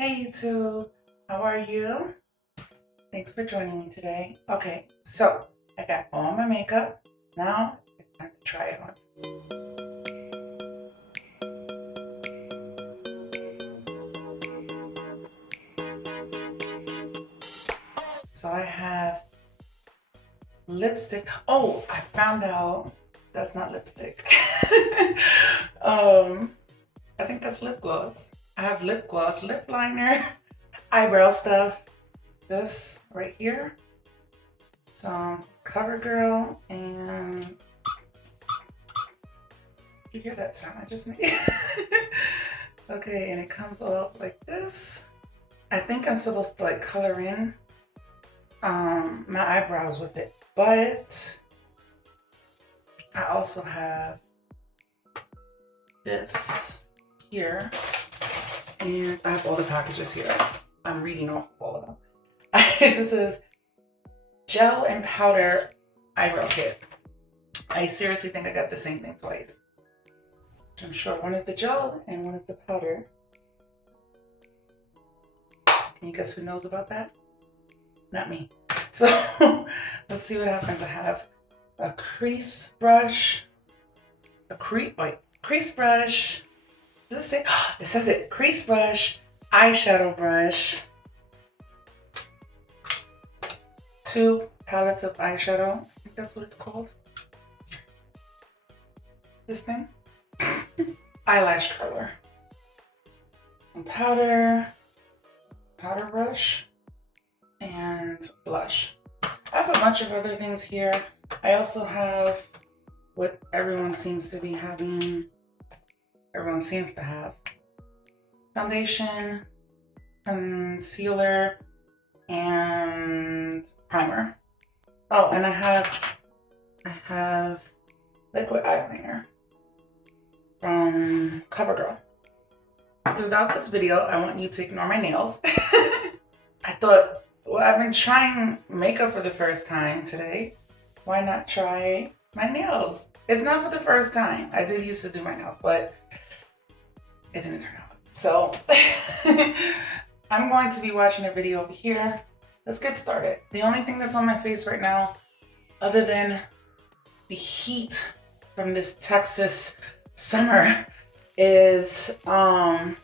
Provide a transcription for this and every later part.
Hey YouTube, how are you? Thanks for joining me today. Okay, so I got all my makeup. Now it's time to try it on. So I have lipstick. Oh, I found out that's not lipstick. I think that's lip gloss. I have lip gloss, lip liner, eyebrow stuff. This right here. Some CoverGirl, and you hear that sound I just made? Okay, and it comes off like this. I think I'm supposed to like color in my eyebrows with it, but I also have this here, and I have all the packages here. I'm reading off all of them. This is gel and powder eyebrow kit. I seriously think I got the same thing twice. I'm sure one is the gel and one is the powder. Can you guess who knows about that? Not me. So let's see what happens. I have a crease brush, crease brush. Does it say? It says it. Crease brush, eyeshadow brush, 2 palettes of eyeshadow. I think that's what it's called. This thing. Eyelash curler. Some powder brush, and blush. I have a bunch of other things here. I also have what everyone seems to have. Foundation, concealer, and primer. Oh, and I have liquid eyeliner from CoverGirl. Throughout this video, I want you to ignore my nails. I thought, well, I've been trying makeup for the first time today. Why not try my nails? It's not for the first time. I did used to do my nails, but it didn't turn out. So I'm going to be watching a video over here. Let's get started. The only thing that's on my face right now, other than the heat from this Texas summer, is some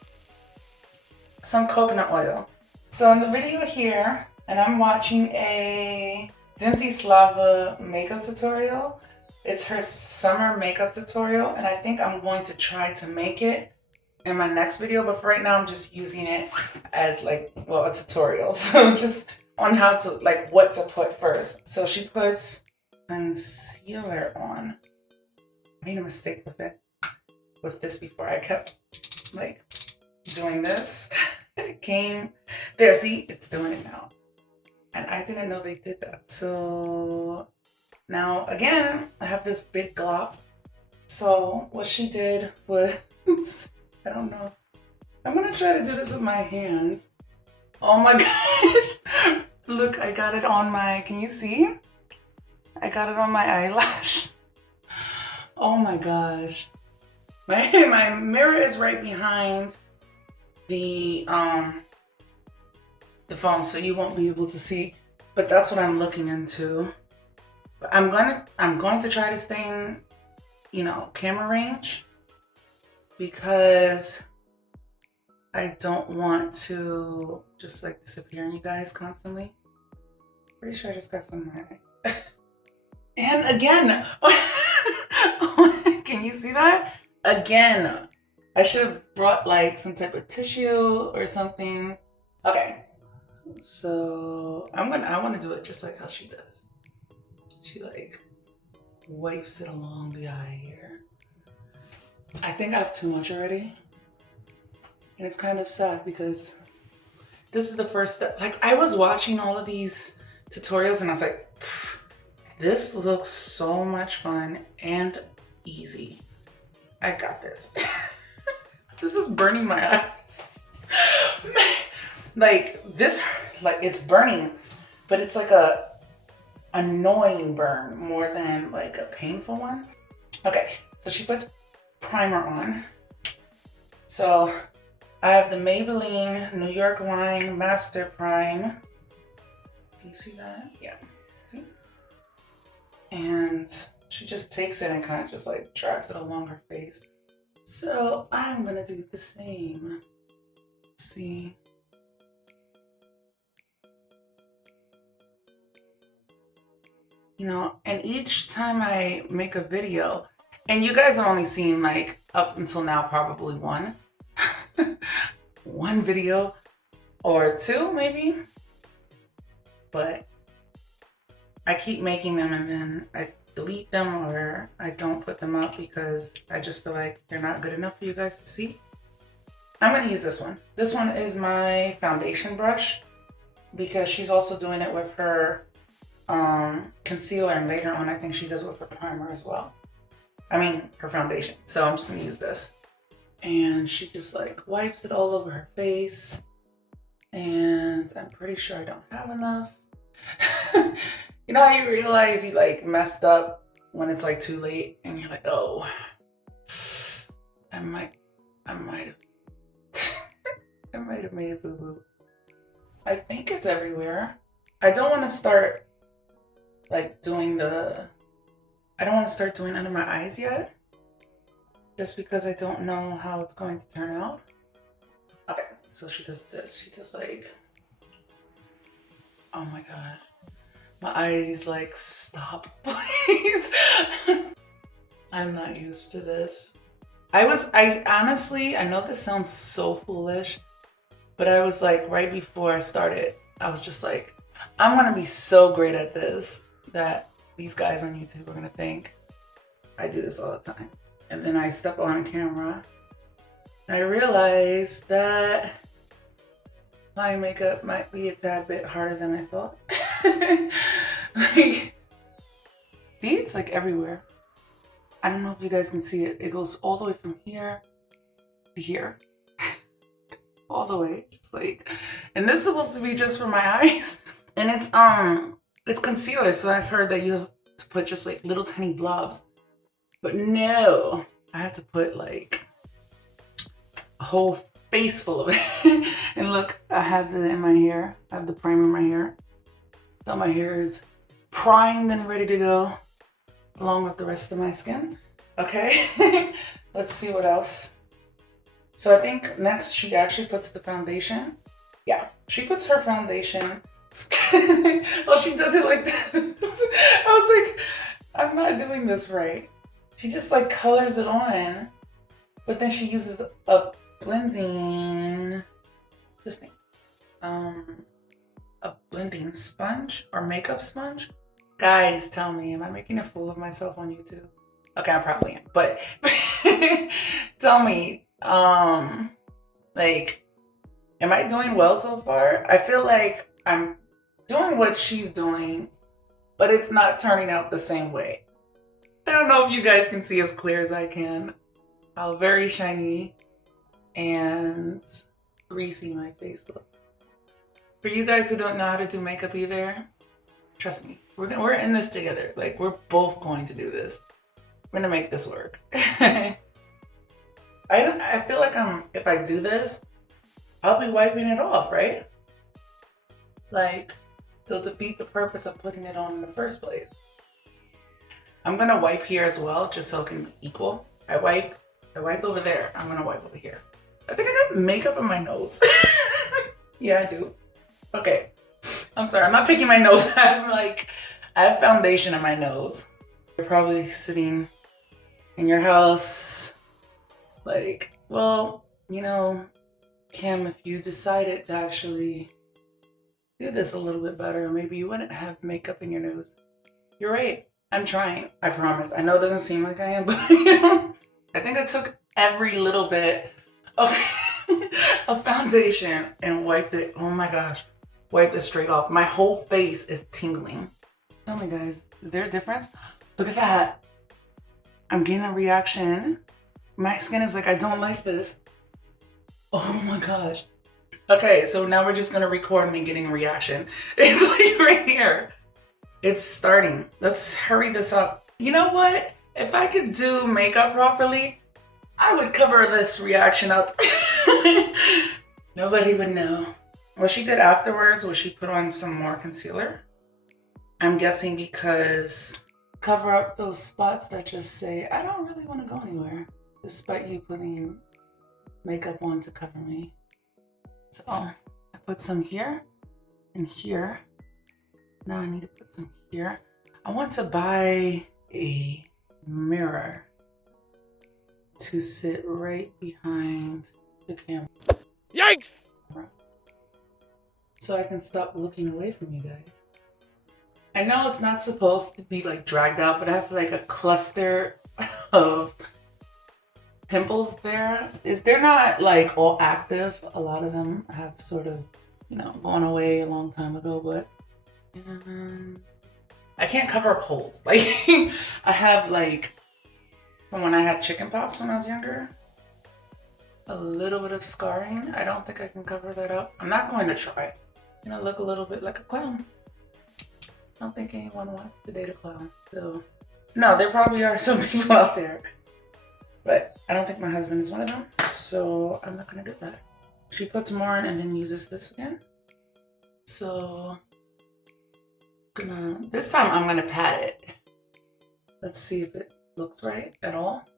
coconut oil. So in the video here, and I'm watching a Denitslava Makeup tutorial. It's her summer makeup tutorial, and I think I'm going to try to make it in my next video, but for right now I'm just using it as like, well, a tutorial. So just on how to, like, what to put first. So she puts concealer on. I made a mistake with this before. I kept like doing this. It came there, see, it's doing it now. And I didn't know they did that. So now again, I have this big glop. So what she did was, I don't know. I'm gonna try to do this with my hands. Oh my gosh. Look, I got it on my, can you see? I got it on my eyelash. Oh my gosh. My mirror is right behind the phone, so you won't be able to see, but that's what I'm looking into. But I'm going to try to stay in, camera range, because I don't want to just like disappear on you guys constantly. Pretty sure I just got some right. And again, can you see that? Again, I should have brought like some type of tissue or something. Okay, so I want to do it just like how she does. She like wipes it along the eye here. I think I have too much already. And it's kind of sad because this is the first step. Like, I was watching all of these tutorials and I was like, this looks so much fun and easy. I got this. This is burning my eyes. Like this, like it's burning, but it's like a annoying burn more than like a painful one. Okay, so she puts primer on. So I have the Maybelline New York Line Master Prime. Can you see that? Yeah, see? And she just takes it and kind of just like drags it along her face. So I'm gonna do the same. See? You know, and each time I make a video, and you guys have only seen like up until now probably one video or two maybe, but I keep making them and then I delete them or I don't put them up because I just feel like they're not good enough for you guys to see. I'm gonna use this one. This one is my foundation brush because she's also doing it with her concealer, and later on I think she does it with her primer as well. I mean her foundation. So I'm just gonna use this. And she just like wipes it all over her face. And I'm pretty sure I don't have enough. You know how you realize you like messed up when it's like too late and you're like, oh, I might have I might have made a boo-boo. I think it's everywhere. I don't want to start like I don't want to start doing under my eyes yet, just because I don't know how it's going to turn out. Okay, so she does this. She does like, oh my God. My eyes like, stop, please. I'm not used to this. I honestly, I know this sounds so foolish, but I was like, right before I started, I was just like, I'm gonna be so great at this that these guys on YouTube are gonna think I do this all the time. And then I step on camera and I realized that my makeup might be a tad bit harder than I thought. Like, see, it's like everywhere. I don't know if you guys can see it. It goes all the way from here to here. All the way, just like, and this is supposed to be just for my eyes. And it's concealer, so I've heard that you have to put just like little tiny blobs. But no, I had to put like a whole face full of it. And look, I have it in my hair. I have the primer in my hair. So my hair is primed and ready to go, along with the rest of my skin. Okay, let's see what else. So I think next she actually puts the foundation. Yeah, she puts her foundation. Oh, she does it like this. I was like, I'm not doing this right. She just like colors it on, but then she uses a blending, this thing, a blending sponge or makeup sponge. Guys, tell me, am I making a fool of myself on YouTube? Okay, I probably am, but tell me, like, am I doing well so far? I feel like I'm doing what she's doing, but it's not turning out the same way. I don't know if you guys can see as clear as I can how very shiny and greasy my face looks. For you guys who don't know how to do makeup either, trust me, we're in this together. Like, we're both going to do this. We're gonna make this work. I feel like if I do this, I'll be wiping it off, right? Like, it'll defeat the purpose of putting it on in the first place. I'm gonna wipe here as well, just so it can be equal. I wiped over there. I'm gonna wipe over here. I think I got makeup in my nose. Yeah, I do. Okay, I'm sorry, I'm not picking my nose. I have foundation in my nose. You're probably sitting in your house like, well, you know, Kim, if you decided to actually do this a little bit better, maybe you wouldn't have makeup in your nose. You're right. I'm trying. I promise. I know it doesn't seem like I am, but I think I took every little bit of, of foundation and wiped it. Oh my gosh. Wiped it straight off. My whole face is tingling. Tell me, guys, is there a difference? Look at that. I'm getting a reaction. My skin is like, I don't like this. Oh my gosh. Okay, so now we're just gonna record me getting a reaction. It's like right here. It's starting. Let's hurry this up. You know what? If I could do makeup properly, I would cover this reaction up Nobody would know. What she did afterwards was she put on some more concealer. I'm guessing because cover up those spots that just say, I don't really want to go anywhere, despite you putting makeup on to cover me. So I put some here and here. Now I need to put some here. I want to buy a mirror to sit right behind the camera. Yikes! So I can stop looking away from you guys. I know it's not supposed to be like dragged out, but I have like a cluster of pimples there. They're not like all active. A lot of them have sort of, you know, gone away a long time ago, but I can't cover up holes. Like I have like, from when I had chicken pox when I was younger, a little bit of scarring. I don't think I can cover that up. I'm not going to try. You know, look a little bit like a clown. I don't think anyone wants to date a clown. So, no, there probably are some people out there. But I don't think my husband is one of them. So I'm not going to do that. She puts more in and then uses this again. So, this time I'm going to pat it. Let's see if it looks right at all.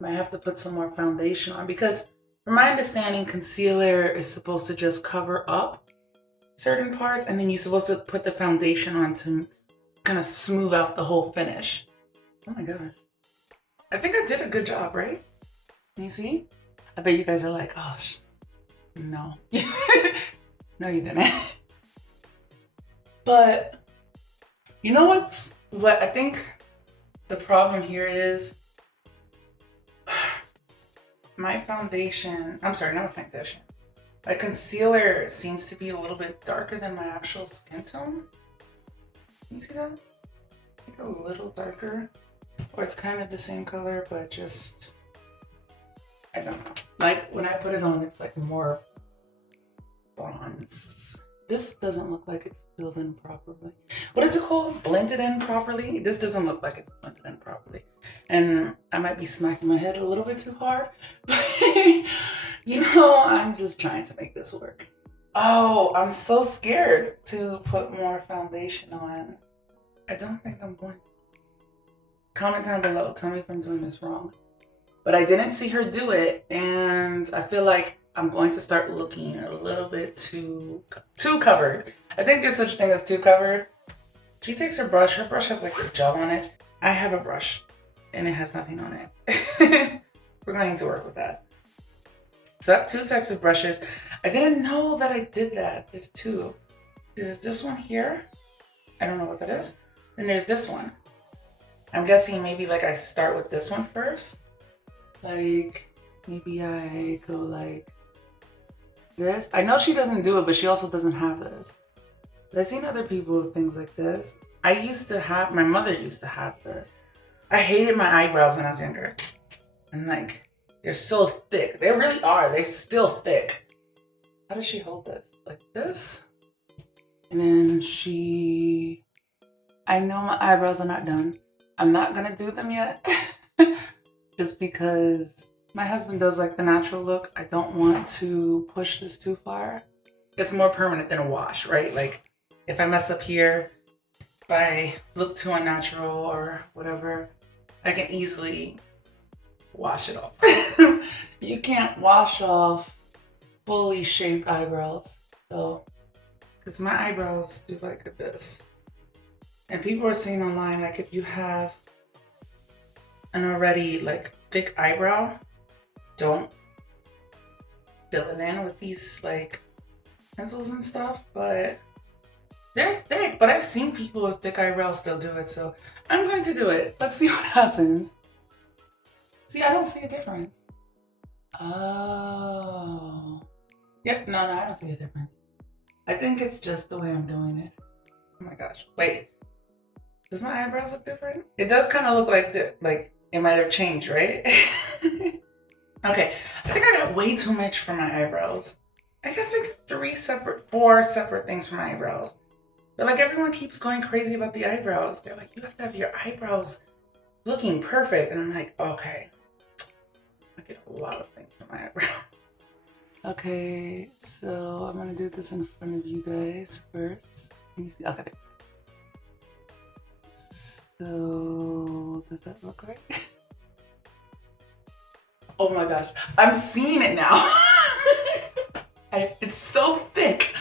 Might have to put some more foundation on because from my understanding, concealer is supposed to just cover up certain parts and then you're supposed to put the foundation on to kind of smooth out the whole finish. Oh my gosh. I think I did a good job, right? Can you see? I bet you guys are like, oh, no. No, you didn't. But you know what I think the problem here is my foundation, I'm sorry, not foundation. My concealer seems to be a little bit darker than my actual skin tone. Can you see that? I think a little darker. Or it's kind of the same color, but just, I don't know. Like when I put it on, it's like more bronze. This doesn't look like it's filled in properly. What is it called? Blended in properly? This doesn't look like it's blended in properly. And I might be smacking my head a little bit too hard. But, you know, I'm just trying to make this work. Oh, I'm so scared to put more foundation on. I don't think I'm going to. Comment down below. Tell me if I'm doing this wrong. But I didn't see her do it. And I feel like I'm going to start looking a little bit too covered. I think there's such a thing as too covered. She takes her brush. Her brush has like a gel on it. I have a brush and it has nothing on it. We're going to work with that. So I have two types of brushes. I didn't know that I did that. There's two. There's this one here. I don't know what that is. Then there's this one. I'm guessing maybe like I start with this one first. Like maybe I go like this. I know she doesn't do it, but she also doesn't have this. But I've seen other people with things like this. My mother used to have this. I hated my eyebrows when I was younger. And like, they're so thick. They really are. They're still thick. How does she hold this? Like this? And then I know my eyebrows are not done. I'm not gonna do them yet. Just because my husband does like the natural look. I don't want to push this too far. It's more permanent than a wash, right? Like if I mess up here, if I look too unnatural or whatever, I can easily wash it off. You can't wash off fully shaped eyebrows. So, because my eyebrows do like this. And people are saying online, like if you have an already like thick eyebrow, don't fill it in with these like pencils and stuff, but they're thick. But I've seen people with thick eyebrows still do it, so I'm going to do it. Let's see what happens. See, I don't see a difference. Oh. Yep, no, I don't see a difference. I think it's just the way I'm doing it. Oh my gosh, wait. Does my eyebrows look different? It does kind of look like it might have changed, right? Okay, I think I got way too much for my eyebrows. I got like 4 separate things for my eyebrows. But like everyone keeps going crazy about the eyebrows. They're like, you have to have your eyebrows looking perfect. And I'm like, okay. I get a lot of things for my eyebrows. Okay, so I'm gonna do this in front of you guys first. Let me see. Okay. So does that look right? Oh my gosh, I'm seeing it now. It's so thick.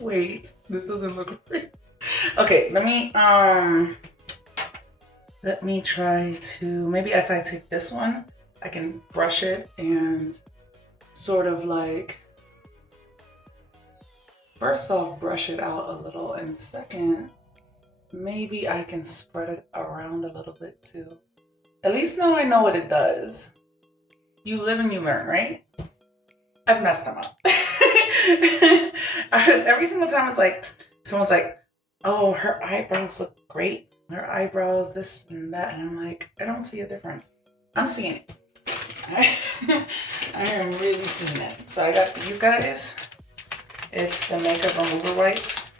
Wait, this doesn't look right. Okay, let me try to, maybe if I take this one, I can brush it and sort of like, first off, brush it out a little, and second, maybe I can spread it around a little bit too. At least now I know what it does. You live and you learn, right? I've messed them up. Every single time it's like, someone's like, oh, her eyebrows look great. Her eyebrows, this and that. And I'm like, I don't see a difference. I'm seeing it. I am really seeing it. So I got these guys. It's the makeup remover wipes.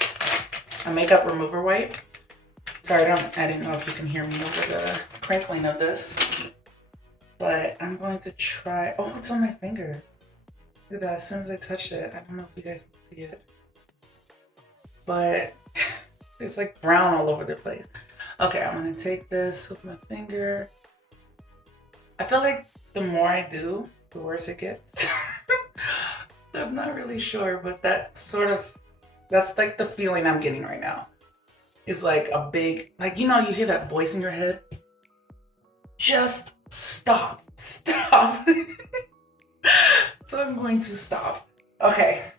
A makeup remover wipe. Sorry, I didn't know if you can hear me over the crinkling of this. But I'm going to try, oh, it's on my fingers. Look at that, as soon as I touched it, I don't know if you guys can see it. But it's like brown all over the place. Okay, I'm gonna take this with my finger. I feel like the more I do, the worse it gets. I'm not really sure, but that's like the feeling I'm getting right now. It's like a big, like, you know, you hear that voice in your head. Just stop. So I'm going to stop. Okay,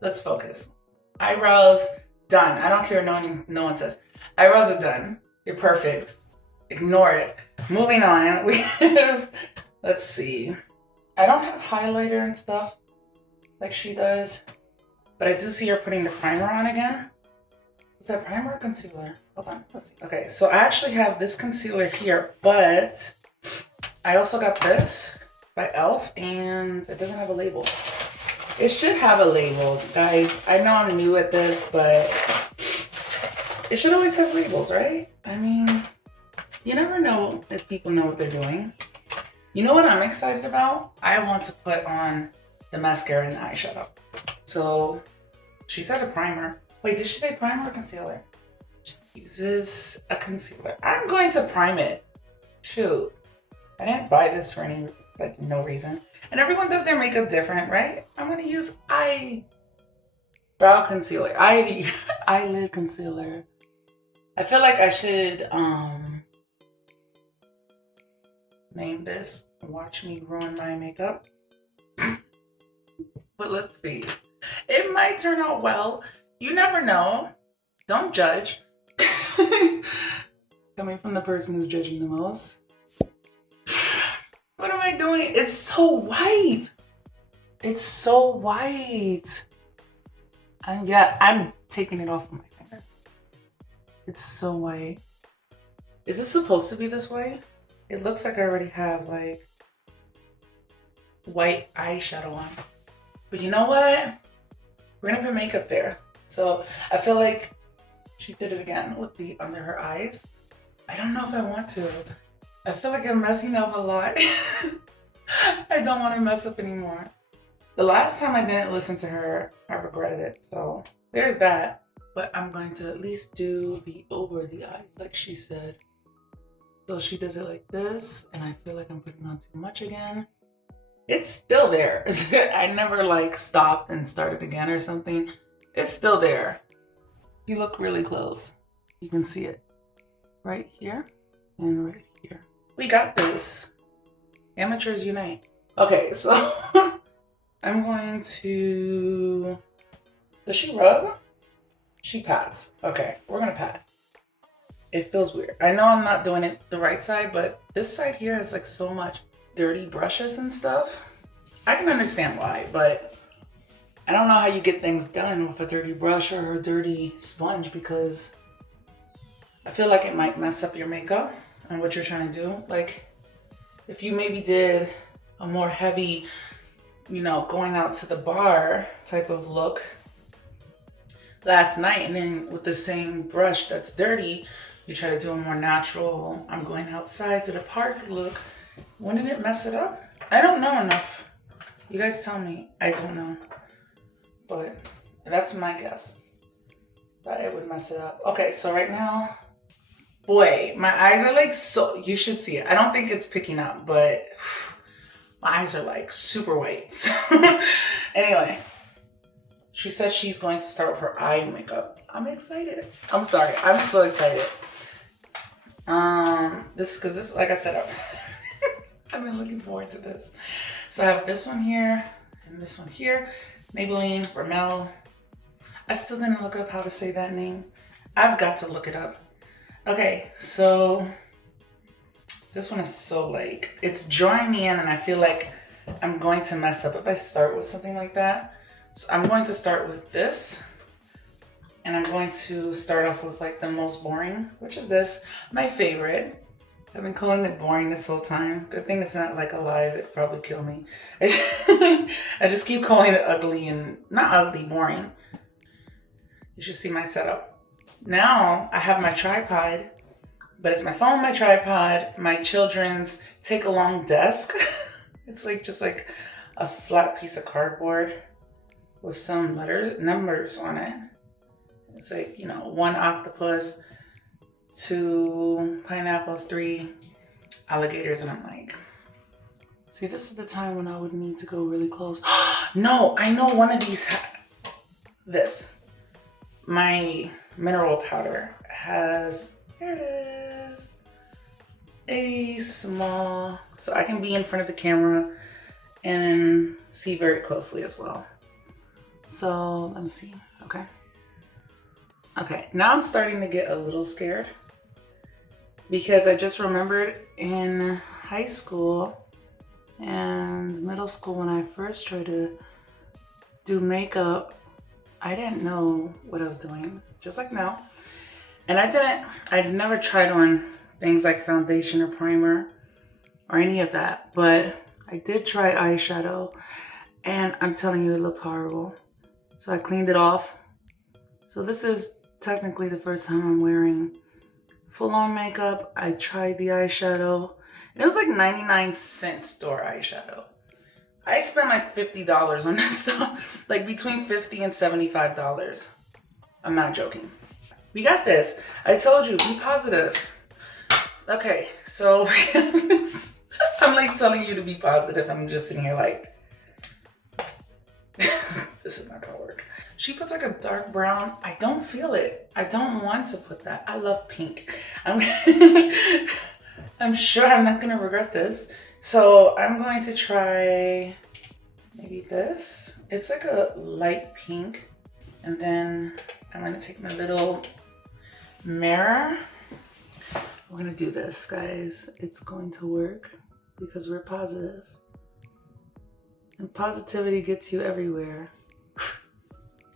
let's focus. Eyebrows done. I don't care. No one says. Eyebrows are done. You're perfect. Ignore it. Moving on. We have. Let's see. I don't have highlighter and stuff like she does, but I do see her putting the primer on again. Was that primer or concealer? Hold on. Let's see. Okay, so I actually have this concealer here, but I also got this by e.l.f. and it doesn't have a label. It should have a label, guys. I know I'm new at this, but it should always have labels, right? I mean, you never know if people know what they're doing. You know what I'm excited about? I want to put on the mascara and the eyeshadow. So she said a primer. Wait, did she say primer or concealer? She uses a concealer. I'm going to prime it. Shoot. I didn't buy this for any, like, no reason. And everyone does their makeup different, right? I'm gonna use eyebrow concealer, eyelid concealer. I feel like I should name this Watch Me Ruin My Makeup. But let's see. It might turn out well. You never know. Don't judge. Coming from the person who's judging the most. What am I doing? It's so white. It's so white. I'm taking it off of my finger. It's so white. Is this supposed to be this way? It looks like I already have like white eyeshadow on. But you know what? We're gonna put makeup there. So I feel like she did it again with the under her eyes. I don't know if I want to. I feel like I'm messing up a lot. I don't want to mess up anymore. The last time I didn't listen to her, I regretted it. So there's that. But I'm going to at least do the over the eyes like she said. So she does it like this, and I feel like I'm putting on too much again. It's still there. I never like stopped and started again or something. It's still there. You look really close. You can see it right here and right here. We got this. Amateurs unite. Okay, so I'm going to, does she rub? She pats. Okay, we're gonna pat. It feels weird. I know I'm not doing it the right side, but this side here has like so much dirty brushes and stuff. I can understand why, but I don't know how you get things done with a dirty brush or a dirty sponge, because I feel like it might mess up your makeup and what you're trying to do. Like if you maybe did a more heavy, you know, going out to the bar type of look last night, and then with the same brush that's dirty, you try to do a more natural, I'm going outside to the park look, wouldn't it mess it up? I don't know enough. You guys tell me. I don't know. But that's my guess. That it would mess it up. Okay, so right now, boy, my eyes are like so, you should see it. I don't think it's picking up, but my eyes are like super white. So anyway, she said she's going to start with her eye makeup. I'm excited. I'm sorry. I'm so excited. Because like I said, I've been looking forward to this. So I have this one here and this one here. Maybelline Rimmel. I still didn't look up how to say that name. I've got to look it up. Okay, so this one is so like, it's drawing me in and I feel like I'm going to mess up if I start with something like that. So I'm going to start with this. And I'm going to start off with like the most boring, which is this, my favorite. I've been calling it boring this whole time. Good thing it's not like alive, it'd probably kill me. I just keep calling it ugly and, not ugly, boring. You should see my setup. Now I have my tripod, but it's my phone, my tripod, my children's take-along desk. It's like just like a flat piece of cardboard with some numbers on it. It's like, you know, 1 octopus, 2 pineapples, 3 alligators, and I'm like, see, this is the time when I would need to go really close. No, I know one of these, this. My mineral powder has, here it is, a small, so I can be in front of the camera and see very closely as well. So let me see, okay. Okay, now I'm starting to get a little scared because I just remembered in high school and middle school when I first tried to do makeup, I didn't know what I was doing, just like now. And I'd never tried on things like foundation or primer or any of that, but I did try eyeshadow and I'm telling you, it looked horrible. So I cleaned it off. So this is technically the first time I'm wearing full-on makeup. I tried the eyeshadow. It was like 99-cent store eyeshadow. I spent like $50 on this stuff, like between $50 and $75. I'm not joking. We got this. I told you, be positive. Okay, so I'm like telling you to be positive. I'm just sitting here like, this is not gonna work. She puts like a dark brown. I don't feel it. I don't want to put that. I love pink. I'm sure I'm not gonna regret this. So I'm going to try maybe this. It's like a light pink. And then I'm gonna take my little mirror. We're gonna do this, guys. It's going to work because we're positive. And positivity gets you everywhere.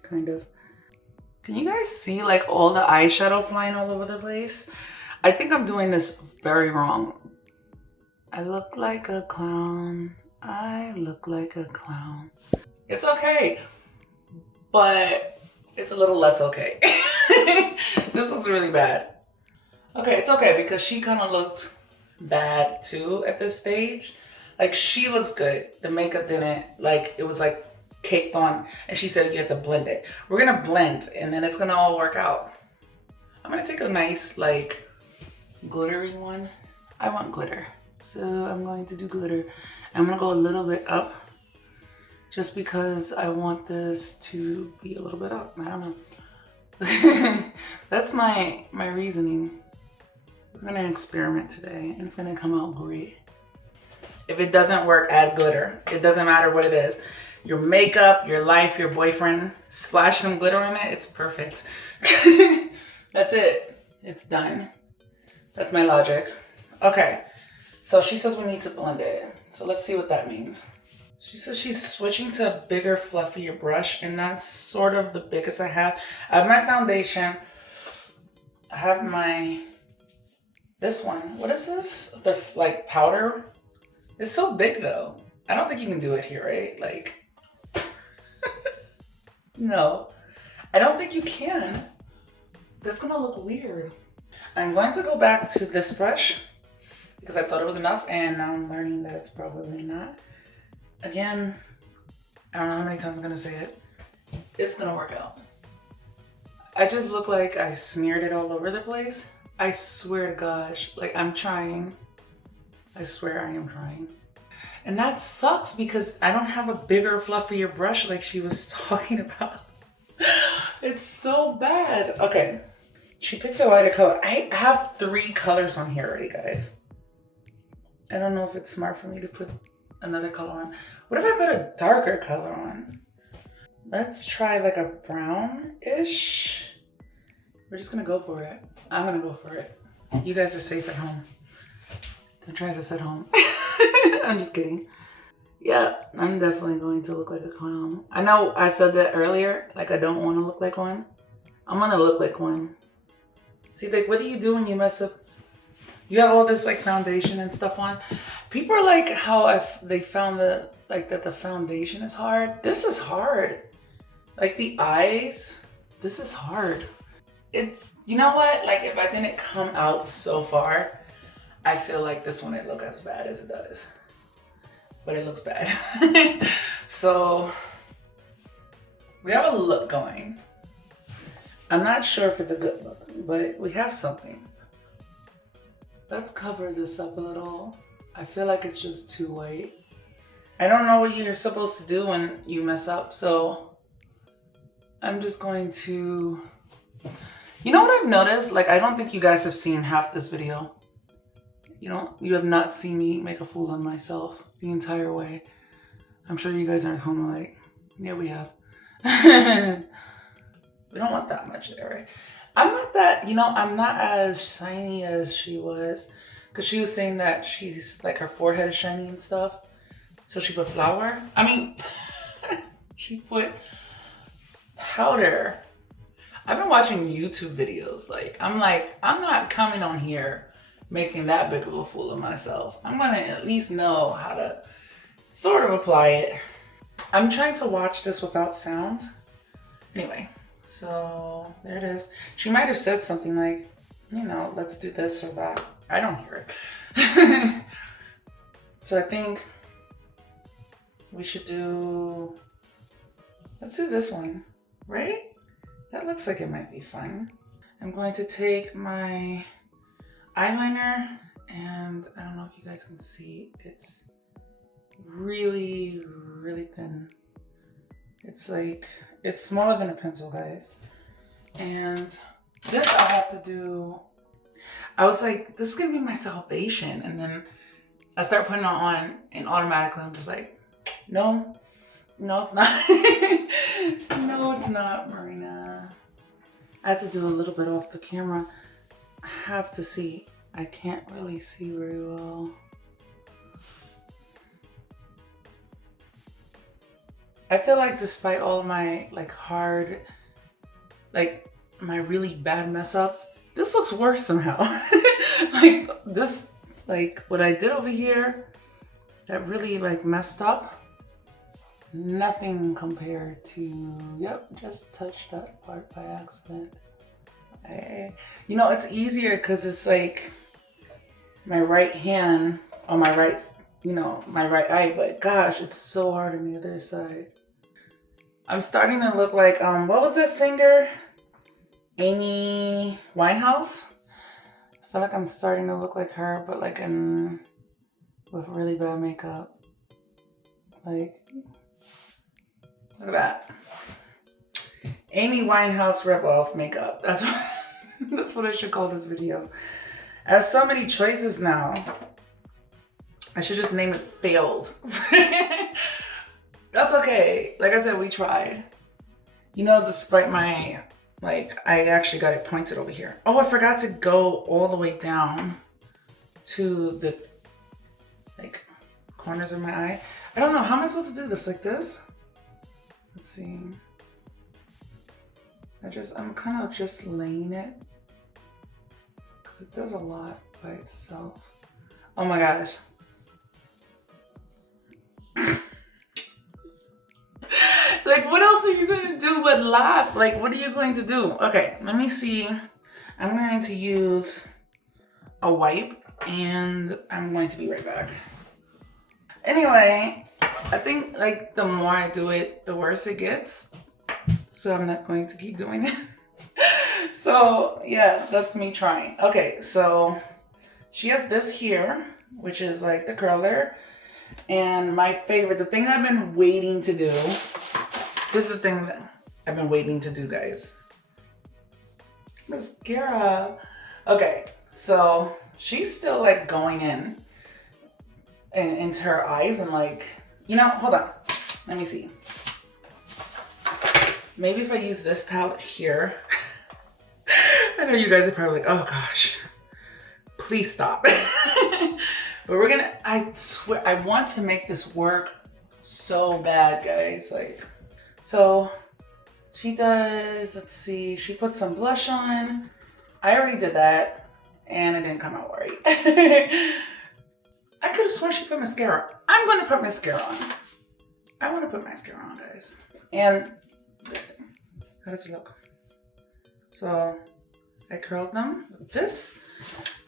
Kind of. Can you guys see like all the eyeshadow flying all over the place? I think I'm doing this very wrong. I look like a clown. I look like a clown. It's okay, but it's a little less okay. This looks really bad. Okay, it's okay because she kind of looked bad too at this stage. Like she looks good. The makeup didn't, like it was like caked on, and she said you have to blend it. We're gonna blend and then it's gonna all work out. I'm gonna take a nice like glittery one. I want glitter, so I'm going to do glitter. I'm gonna go a little bit up just because I want this to be a little bit up. I don't know. That's my reasoning. We're gonna experiment today and it's gonna come out great. If it doesn't work, add glitter. It doesn't matter what it is. Your makeup, your life, your boyfriend, splash some glitter on it, it's perfect. That's it. It's done. That's my logic. Okay, so she says we need to blend it. So let's see what that means. She says she's switching to a bigger, fluffier brush, and that's sort of the biggest I have. I have my foundation. I have my, this one. What is this? The like powder. It's so big though. I don't think you can do it here, right? Like, no, I don't think you can. That's gonna look weird. I'm going to go back to this brush because I thought it was enough, and now I'm learning that it's probably not. Again, I don't know how many times I'm gonna say it. It's gonna work out. I just look like I smeared it all over the place. I swear to gosh, like I'm trying. I swear I am trying. And that sucks because I don't have a bigger, fluffier brush like she was talking about. It's so bad. Okay, she picks a lighter color. I have 3 colors on here already, guys. I don't know if it's smart for me to put another color on. What if I put a darker color on? Let's try like a brown-ish. We're just gonna go for it. I'm gonna go for it. You guys are safe at home. Don't try this at home. I'm just kidding. Yeah, I'm definitely going to look like a clown. I know I said that earlier, like I don't want to look like one. I'm gonna look like one. See, like, what do you do when you mess up? You have all this like foundation and stuff on. People are like how if they found that the foundation is hard. This is hard. Like the eyes, this is hard. It's, you know what? Like if I didn't come out so far, I feel like this wouldn't look as bad as it does. But it looks bad. So we have a look going. I'm not sure if it's a good look, but we have something. Let's cover this up a little. I feel like it's just too white. I don't know what you're supposed to do when you mess up, so I'm just going to... You know what I've noticed? Like, I don't think you guys have seen half this video. You know, you have not seen me make a fool of myself the entire way. I'm sure you guys are at home like, yeah, we have. We don't want that much there, right? I'm not that, you know, I'm not as shiny as she was. Because she was saying that she's, like, her forehead is shiny and stuff. So she put flour. I mean, she put powder. I've been watching YouTube videos. Like, I'm not coming on here making that big of a fool of myself. I'm gonna at least know how to sort of apply it. I'm trying to watch this without sound. Anyway, so there it is. She might have said something like, you know, let's do this or that. I don't hear it. So I think we should let's do this one, right? That looks like it might be fun. I'm going to take my eyeliner, and I don't know if you guys can see, it's really, really thin. It's like, it's smaller than a pencil, guys. And this I'll have to do, I was like, this is gonna be my salvation. And then I start putting it on and automatically I'm just like, no, it's not. No, it's not, Marina. I have to do a little bit off the camera. I have to see. I can't really see very well. I feel like despite all my like hard, like my really bad mess ups, this looks worse somehow. Like this, like what I did over here, that really like messed up. Nothing compared to, yep, just touched that part by accident. You know, it's easier because it's like my right hand on my right, you know, my right eye, but gosh, it's so hard on the other side. I'm starting to look like, what was that singer? Amy Winehouse? I feel like I'm starting to look like her, but like with really bad makeup. Like, look at that. Amy Winehouse rip-off makeup. That's what I should call this video. I have so many choices now. I should just name it failed. That's okay. Like I said, we tried. You know, despite my, like, I actually got it pointed over here. Oh, I forgot to go all the way down to the, like, corners of my eye. I don't know. How am I supposed to do this? Like this? Let's see. I'm kind of just laying it. Because it does a lot by itself. Oh my gosh. Like, what else are you going to do but laugh? Like, what are you going to do? Okay, let me see. I'm going to use a wipe. and I'm going to be right back. Anyway, I think like the more I do it, the worse it gets. So I'm not going to keep doing it. So yeah, that's me trying. Okay, so she has this here, which is like the curler. And my favorite, the thing I've been waiting to do, this is the thing that I've been waiting to do, guys. Mascara. Okay, so she's still like going in and into her eyes and like, you know, hold on. Let me see. Maybe if I use this palette here. I know you guys are probably like, oh gosh, please stop. But we're gonna, I swear, I want to make this work so bad, guys. Like, so she does, let's see, she put some blush on. I already did that and it didn't come out right. I could have sworn she put mascara. I'm gonna put mascara on. I wanna put mascara on, guys. And this thing, how does it look? So I curled them with this.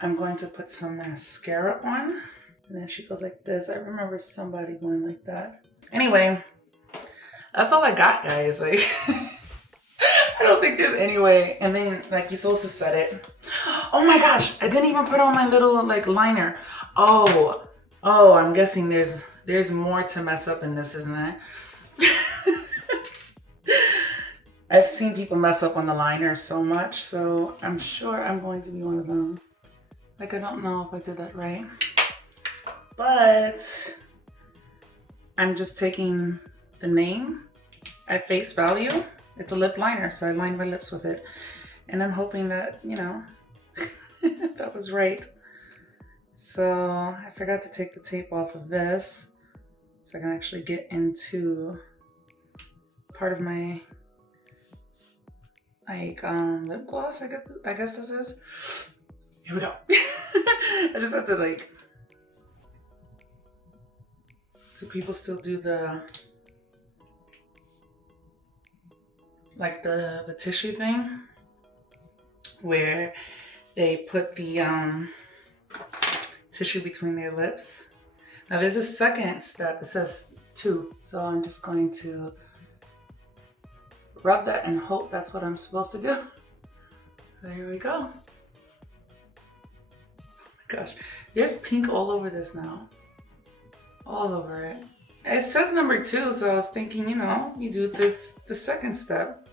I'm going to put some mascara on. And then she goes like this. I remember somebody going like that. Anyway, that's all I got, guys. Like, I don't think there's any way. And then like you're supposed to set it. Oh my gosh, I didn't even put on my little like liner. Oh, I'm guessing there's more to mess up in this, isn't there? I've seen people mess up on the liner so much, so I'm sure I'm going to be one of them. Like, I don't know if I did that right, but I'm just taking the name at face value. It's a lip liner, so I lined my lips with it. And I'm hoping that, you know, that was right. So I forgot to take the tape off of this so I can actually get into part of my like lip gloss, I guess this is. Here we go. I just have to like, do people still do the like the tissue thing where they put the tissue between their lips? Now there's a second step, it says 2, so I'm just going to rub that and hope that's what I'm supposed to do. So here we go. Oh my gosh, there's pink all over this now. All over it. It says number 2, so I was thinking, you know, you do this the second step.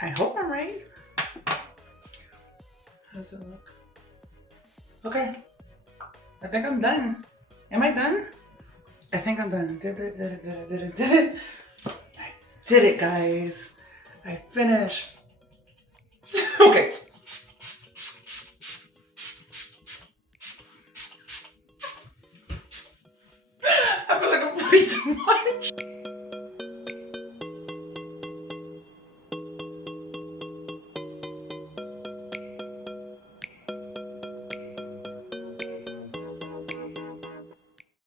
I hope I'm right. How does it look? Okay, I think I'm done. Am I done? I think I'm done. Did it. I did it, guys. I finished. Okay. I feel like I'm putting too much.